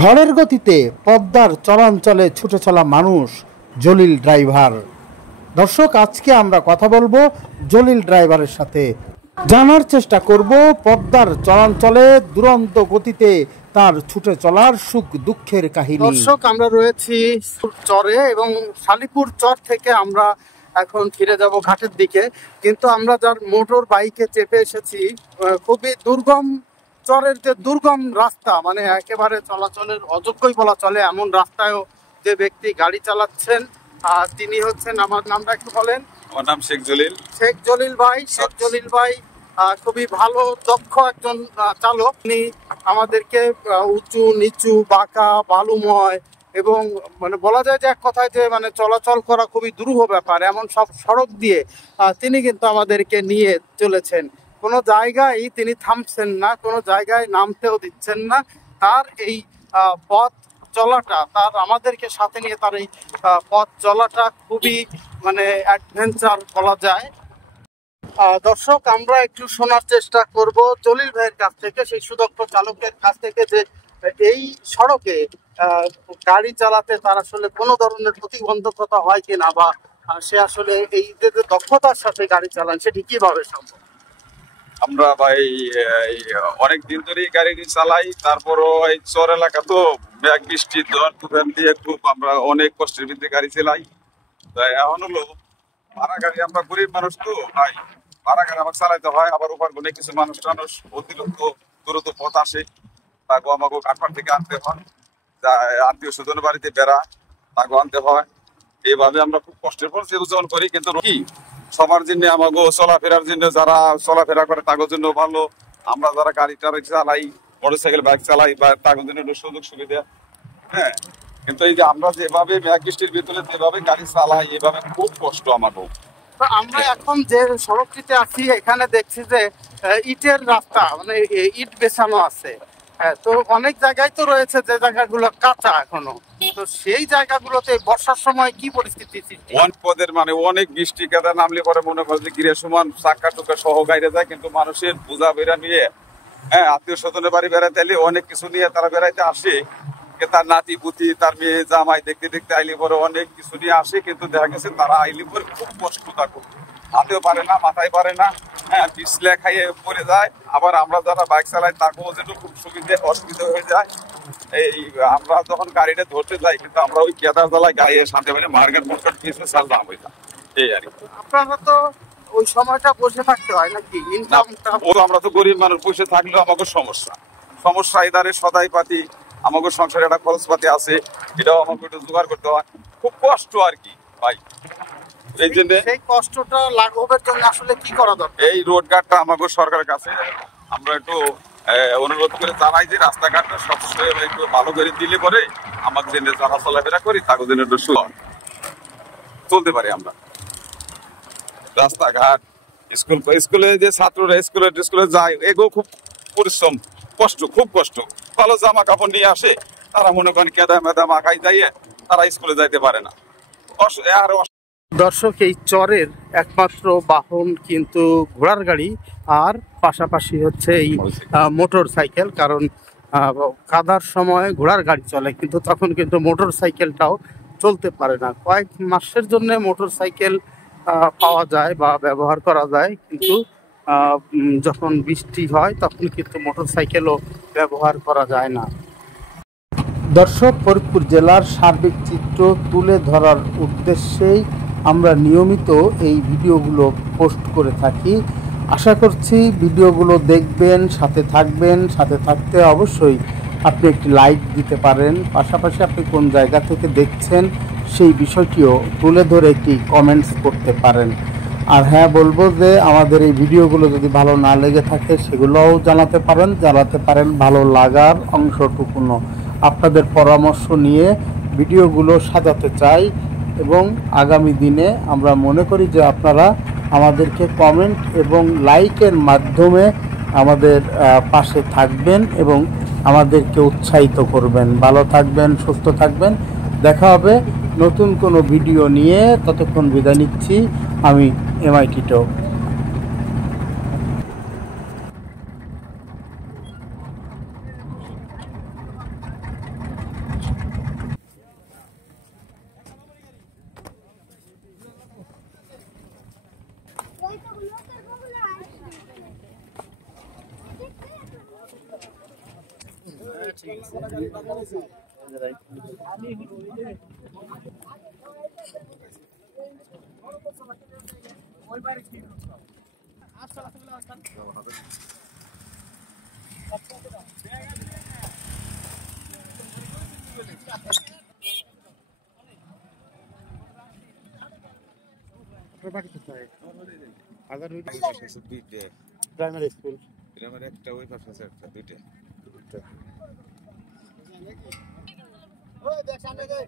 ঝড়ের গতিতে পদ্মার চরাঞ্চলে ছুটে চলা মানুষ জলিল ড্রাইভার। দর্শক, আজকে আমরা কথা বলবো জলিল ড্রাইভারের সাথে, জানার চেষ্টা করব পদ্মার চরাঞ্চলে দুরন্ত গতিতে তার ছুটে চলার সুখ দুঃখের কাহিনী। দর্শক, আমরা রয়েছি চরে এবং শালিপুর চর থেকে আমরা এখন ফিরে যাব ঘাটের দিকে। কিন্তু আমরা যার মোটর বাইকে চেপে এসেছি, খুবই দুর্গম চরের যে দুর্গম রাস্তা, মানে একেবারে চলাচলের অযোগ্যই বলা চলে এমন রাস্তায়ও যে ব্যক্তি গাড়ি চালাচ্ছেন তিনি হচ্ছেন, আমার নামটা একটু বলেন। আমার নাম শেখ জলিল। শেখ জলিল ভাই। শেখ জলিল ভাই খুবই ভালো দক্ষ একজন চালক। তিনি আমাদেরকে উঁচু নিচু বাঁকা বালুময় এবং মানে বলা যায় যে এক কথায় যে মানে চলাচল করা খুবই দুরূহ ব্যাপার এমন সব সড়ক দিয়ে তিনি কিন্তু আমাদেরকে নিয়ে চলেছেন। কোনো জায়গায় তিনি থামছেন না, কোনো জায়গায় নামতেও দিচ্ছেন না। তার এই পথ চলাটা, তার আমাদেরকে সাথে নিয়ে তার এই পথ চলাটা খুবই মানে অ্যাডভেঞ্চার বলা যায়। দর্শক, আমরা একটু শোনার চেষ্টা করব জলিল ভাইয়ের কাছ থেকে, সেই সুদক্ষ চালকের কাছ থেকে, যে এই সড়কে গাড়ি চালাতে তার আসলে কোনো ধরনের প্রতিবন্ধকতা হয় কিনা, বা সে আসলে এই যে দক্ষতার সাথে গাড়ি চালান সেটি কিভাবে সম্ভব। আমরা ভাই অনেক দিন ধরেই গাড়ি চালাই, তারপরও এই চর এলাকা তো মেঘ বৃষ্টি ঝড় তুফান দিয়ে খুব আমরা অনেক কষ্টের ভিত্তিতে গাড়ি চালাই। তাই এখন হলো ভাড়া গাড়ি, আমরা গরিব মানুষ তো ভাই, ভাড়া গাড়ি আমাকে চালাইতে হয়। আবার ওপার কোনো কিছু মানুষ অতিরিক্ত দ্রুত পথ আসে, তাকে আমাকে কাঠমার থেকে আনতে হয়, আত্মীয় স্বজনের বাড়িতে বেড়া তাকে আনতে হয়। এইভাবে আমরা খুব কষ্টের পর জীবন করি। কিন্তু কি সবার জন্য আমাকে চলাফেরার জন্য, যারা চলাফেরা করে তাদের জন্য ভালো। আমরা যারা গাড়ি টাড়ি চালাই, মোটরসাইকেল বাইক চালাই, বা তাদের জন্য সুযোগ সুবিধা। হ্যাঁ, কিন্তু এই যে আমরা যেভাবে মেঘ বৃষ্টির ভিতরে যেভাবে গাড়ি চালাই, এভাবে খুব কষ্ট আমাকেও। আমরা এখন যে সড়কটিতে আছি এখানে দেখছি যে ইটের রাস্তা, মানে ইট বেছানো আছে। তো অনেক জায়গায় তো রয়েছে যে জায়গাগুলো কাঁচা এখনো, তো সেই জায়গাগুলোতে বর্ষার সময় কি পরিস্থিতি? পদের মানে অনেক বৃষ্টি কেদা নামলে পরে মনে করে যে গিরে সমান চাক্কা টুকা সহ গাইরে যায়। কিন্তু মানুষের বোঝা বেড়া নিয়ে, হ্যাঁ, আত্মীয় স্বজনের বাড়ি বেড়াইতে এলে অনেক কিছু নিয়ে তারা বেড়াইতে আসে। তার নাতি পুতি, তার মেয়ে জামাই দেখতে দেখতে আইলি পরে অনেক কিছু নিয়ে আসে। কিন্তু দেখা গেছে তারা আইলি পরে খুব কষ্ট থাকুক, হাতেও পারে না, মাথায় পারে না, হ্যাঁ, পিছলে খাইয়ে পড়ে যায়। আবার আমরা যারা বাইক চালাই তাকেও যেন খুব অসুবিধা হয়ে যায়। এই আমরা যখন গাড়িটা ধরতে যাই, কিন্তু আমরা ওই কেদার জ্বালায় গাড়ি শান্তি পাই, মার্কেট মার্কেট পিছনে সাল দাম হয়ে যায়। এই আর কি। আপনারা তো ওই সময়টা বসে থাকতে হয় নাকি? ইনকামটা আমরা তো গরিব মানুষ, বসে থাকলেও আমাকে সমস্যা এদারে সদাই পাতি, আমাকে সংসারে একটা খরচপাতি আছে, এটাও আমাকে একটু জোগাড় করতে হয়। খুব কষ্ট আর কি ভাই। এই জন্য সেই কষ্টটা লাঘবের জন্য আসলে কি করা দরকার? এই রোড ঘাটটা আমাকে সরকারের কাছে আমরা একটু অনুরোধ করে জানাই যে রাস্তাঘাটটা সবসময় একটু ভালো করে দিলে পরে আমাকে জেনে যারা চলাফেরা করি তাকে জন্য একটু চলতে পারি আমরা। রাস্তাঘাট, স্কুলে যে ছাত্ররা স্কুলে যায়, এগো খুব পরিশ্রম, খুব কষ্ট। ভালো জামা কাপড় নিয়ে আসে, তারা মনে করেন কেদা মেদা মাখাই যাইয়ে তারা স্কুলে যাইতে পারে না। দর্শক, এই চরের একমাত্র বাহন কিন্তু ঘোড়ার গাড়ি, আর পাশাপাশি হচ্ছে এই মোটর সাইকেল। কারণ কাদার সময় ঘোড়ার গাড়ি চলে, কিন্তু তখন কিন্তু মোটর সাইকেলটাও চলতে পারে না। কয়েক মাসের জন্য মোটর সাইকেল পাওয়া যায় বা ব্যবহার করা যায়, কিন্তু যখন বৃষ্টি হয় তখন কিন্তু মোটর সাইকেলও ব্যবহার করা যায় না। দর্শক, ফরিদপুর জেলার সার্বিক চিত্র তুলে ধরার উদ্দেশ্যেই আমরা নিয়মিত এই ভিডিওগুলো পোস্ট করে থাকি। আশা করছি ভিডিওগুলো দেখবেন, সাথে থাকবেন। সাথে থাকতে অবশ্যই আপনি একটি লাইক দিতে পারেন, পাশাপাশি আপনি কোন জায়গা থেকে দেখছেন সেই বিষয়টিও তুলে ধরে একটি কমেন্টস করতে পারেন। আর হ্যাঁ, বলবো যে আমাদের এই ভিডিওগুলো যদি ভালো না লেগে থাকে সেগুলোও জানাতে পারেন ভালো লাগার অংশটুকুনো। আপনাদের পরামর্শ নিয়ে ভিডিওগুলো সাজাতে চাই এবং আগামী দিনে আমরা মনে করি যে আপনারা আমাদেরকে কমেন্ট এবং লাইকের মাধ্যমে আমাদের পাশে থাকবেন এবং আমাদেরকে উৎসাহিত করবেন। ভালো থাকবেন, সুস্থ থাকবেন। দেখা হবে নতুন কোনো ভিডিও নিয়ে। ততক্ষণ বিদায় নিচ্ছি। আমি MI টিটো। বাকি কোথায়? দুইটা প্রাইমারি স্কুল। আমার একটা ওই পাশে আছে, একটা দুইটা ওই দেখ সামনে দেখ।